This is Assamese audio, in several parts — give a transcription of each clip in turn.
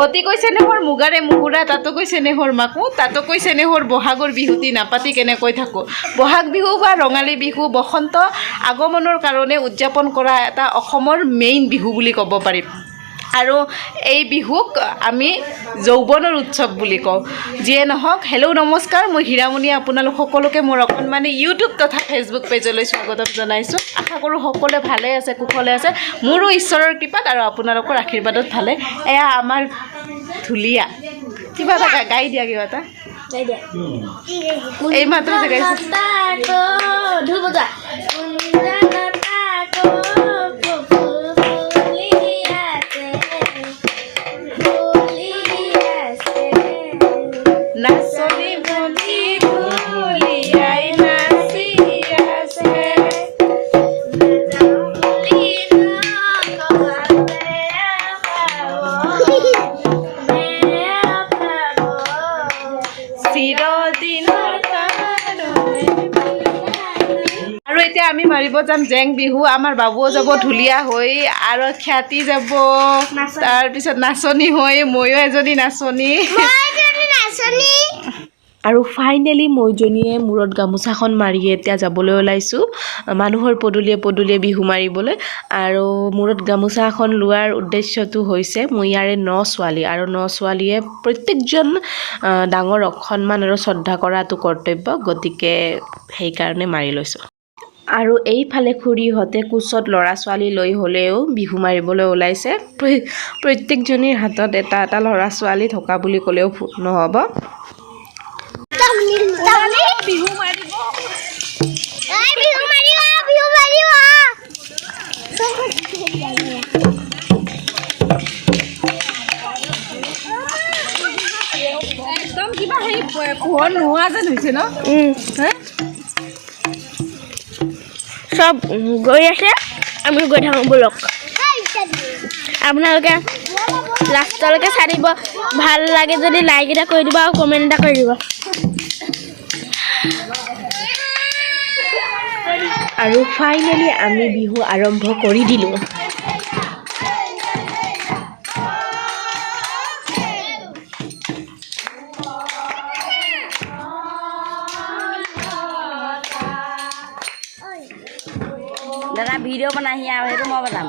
অতিকৈ চেনেহৰ মুগাৰে মুহুৰা তাতোকৈ চেনেহৰ মাকো তাতোকৈ চেনেহৰ বহাগৰ বিহুটি নাপাতি কেনেকৈ থাকোঁ। বহাগ বিহু বা ৰঙালী বিহু বসন্ত আগমনৰ কাৰণে উদযাপন কৰা এটা অসমৰ মেইন বিহু বুলি ক'ব পাৰিম। আৰু এই বিহুক আমি যৌৱনৰ উৎসৱ বুলি কওঁ। যিয়ে নহওক, হেল্ল' নমস্কাৰ, মই হীৰামণিয়ে আপোনালোক সকলোকে মোৰ অকণমানি ইউটিউব তথা ফেচবুক পেজলৈ স্বাগতম জনাইছোঁ। আশা কৰোঁ সকলোৱে ভালে আছে, কুশলে আছে। মোৰো ঈশ্বৰৰ কৃপাত আৰু আপোনালোকৰ আশীৰ্বাদত ভালে। এয়া আমাৰ ঢুলীয়া। কিবা এটা গাই দিয়া, কিবা এটা এই মাত্ৰ যে গাইছে। আমি মাৰিব যাম জেং বিহু। আমাৰ বাবুও যাব ঢুলীয়া হৈ, আৰু খ্যাতি যাব, তাৰপিছত নাচনী হৈ, ময়ো এজনী নাচনী। আৰু ফাইনেলি মইজনীয়ে মূৰত গামোচাখন মাৰি এতিয়া যাবলৈ ওলাইছোঁ মানুহৰ পদূলিয়ে পদূলিয়ে বিহু মাৰিবলৈ। আৰু মূৰত গামোচাখন লোৱাৰ উদ্দেশ্যটো হৈছে মই ইয়াৰে 9 ছোৱালী, আৰু 9 ছোৱালীয়ে প্ৰত্যেকজন ডাঙৰক সন্মান আৰু শ্ৰদ্ধা কৰাটো কৰ্তব্য, গতিকে সেইকাৰণে মাৰি লৈছোঁ। আৰু এইফালে খুৰীহঁতে কোচত ল'ৰা ছোৱালী লৈ হ'লেও বিহু মাৰিবলৈ ওলাইছে। প্ৰত্যেকজনীৰ হাতত এটা এটা ল'ৰা ছোৱালী থকা বুলি ক'লেও ভুল নহ'ব। বিহু মাৰিব একদম কিবা সেই পোহৰ নোহোৱা যেন হৈছে ন? সব গৈ আছে, আমি গৈ থাকোঁ বলক। আপোনালোকে লাষ্টলৈকে চাই দিব। ভাল লাগে যদি লাইক এটা কৰি দিব আৰু কমেণ্ট এটা কৰি দিব। আৰু ফাইনেলি আমি বিহু আৰম্ভ কৰি দিলোঁ। দাদা ভিডিঅ' বনাহি আৰু সেইটো মই বনাম।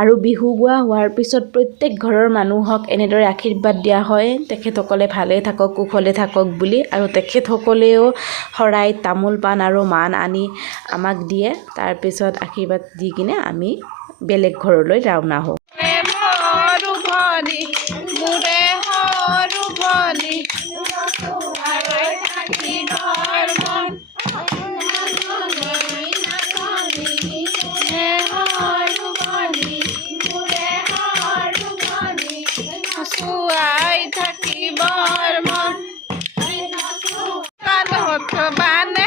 আৰু বিহু গোৱা হোৱাৰ পিছত প্ৰত্যেক ঘৰৰ মানুহক এনেদৰে আশীৰ্বাদ দিয়া হয়, তেখেতসকলে ভালে থাকক, কুশলে থাকক বুলি। আৰু তেখেতসকলেও শৰাই, তামোল পাণ আৰু মান আনি আমাক দিয়ে। তাৰপিছত আশীৰ্বাদ দি কিনে আমি বেলেগ ঘৰলৈ ৰাওনা হওঁ। থাকিবৰ মন কালত বানে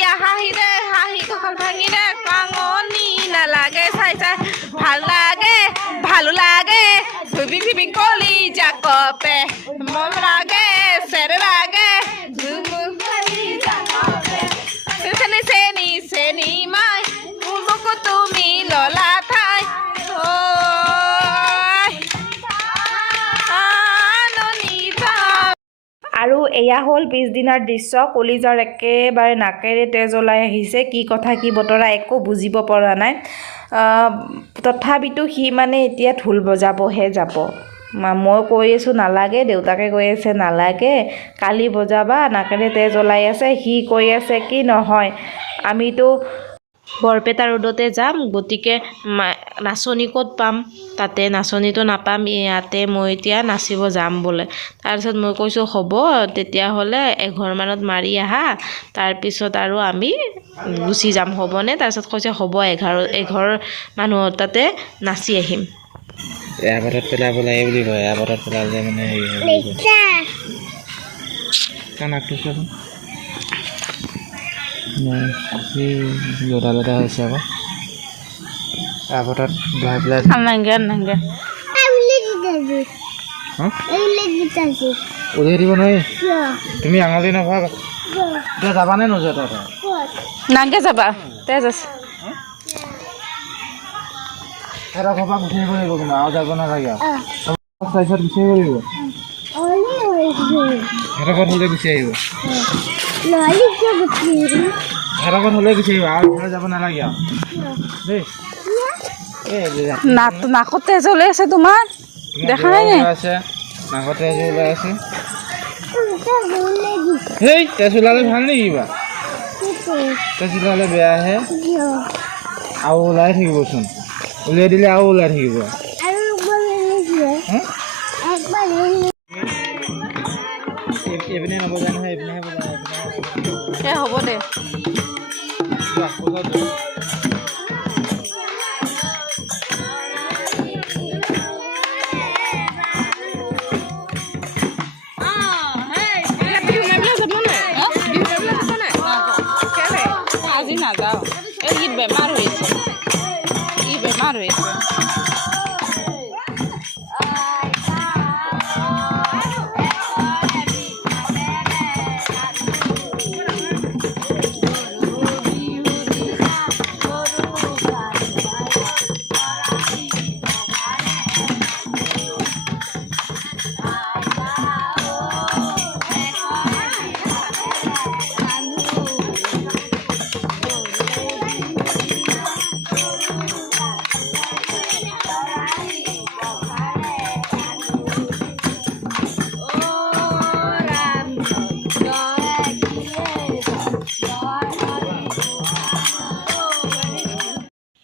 বিয়া হাঁহিৰে হাঁহি কঁকাল ভাঙিৰে কাঙনি নালাগে চাই চাই ভাল লাগে ভালো লাগে ধুবি ধুবি কলি জাকপে মন লাগে চেৰ লাগে চেনি চেনি চেনি মাই মোকো তুমি ললা ঠাই আৰু এয়া হ'ল পিছদিনাৰ দৃশ্য কলিজাৰ একেবাৰে নাকেৰে তেজ ওলাই আহিছে কি কথা কি বতৰা একো বুজিব পৰা নাই তথাপিতো সি মানে এতিয়া ঢোল বজাবহে যাব মই কৈ আছোঁ নালাগে দেউতাকে কৈ আছে নালাগে কালি বজাবা নাকেৰে তেজ ওলাই আছে সি কৈ আছে কি নহয় আমিতো বৰপেটা ৰোডতে যাম গতিকে নাচনী ক'ত পাম তাতে নাচনীটো নাপাম ইয়াতে মই এতিয়া নাচিব যাম বোলে তাৰপিছত মই কৈছোঁ হ'ব তেতিয়াহ'লে এঘৰমানত মাৰি আহা তাৰপিছত আৰু আমি গুচি যাম হ'বনে তাৰপিছত কৈছে হ'ব এঘৰ মানুহৰ তাতে নাচি আহিম এয়াৰপৰ্টত পেলাব লাগে বুলি কয় এয়াৰপৰ্টত পেলালে মানে লদা লদা হৈছে আকৌ এয়াৰপৰ্টত বহাই পেলাই উলিয়াই দিব নোৱাৰি তুমি আঙুলি নভৰাবা এতিয়া যাবানে নোযোৱা তাত নাগে যাবা তেজ আছে এটা ঘৰ পৰা গুচি আহিব লাগিব কিন্তু আৰু যাব নালাগে আৰু তাৰপিছত গুচি আহিব লাগিব সিহঁতৰ ঘৰত হ'লে গুচি আহিব সিহঁতৰ ঘৰত হ'লে গুচি আহিব আৰু ঘৰলৈ যাব নালাগে আৰু দেই নাকত তেজ ওলাই আছে তোমাৰ দেখা নাই আছে নাকত তেজ ওলাই আছে সেই তেজ ওলালে ভাল নেকি কিবা তেজ ওলালে বেয়াহে আৰু ওলাই থাকিবচোন উলিয়াই দিলে আৰু ওলাই থাকিব এইপিনে নবজায় নহয় এইপিনেহে বজায় হ'ব দে আজি নাযাওঁ এই ই বেমাৰ হৈছে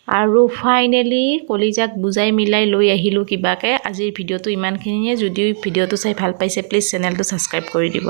আৰু ফাইনেলি কলিজাক বুজাই মিলাই লৈ আহিলোঁ কিবাকৈ আজিৰ ভিডিঅ'টো ইমানখিনিয়ে যদিও ভিডিঅ'টো চাই ভাল পাইছে প্লিজ চেনেলটো ছাবস্ক্ৰাইব কৰি দিব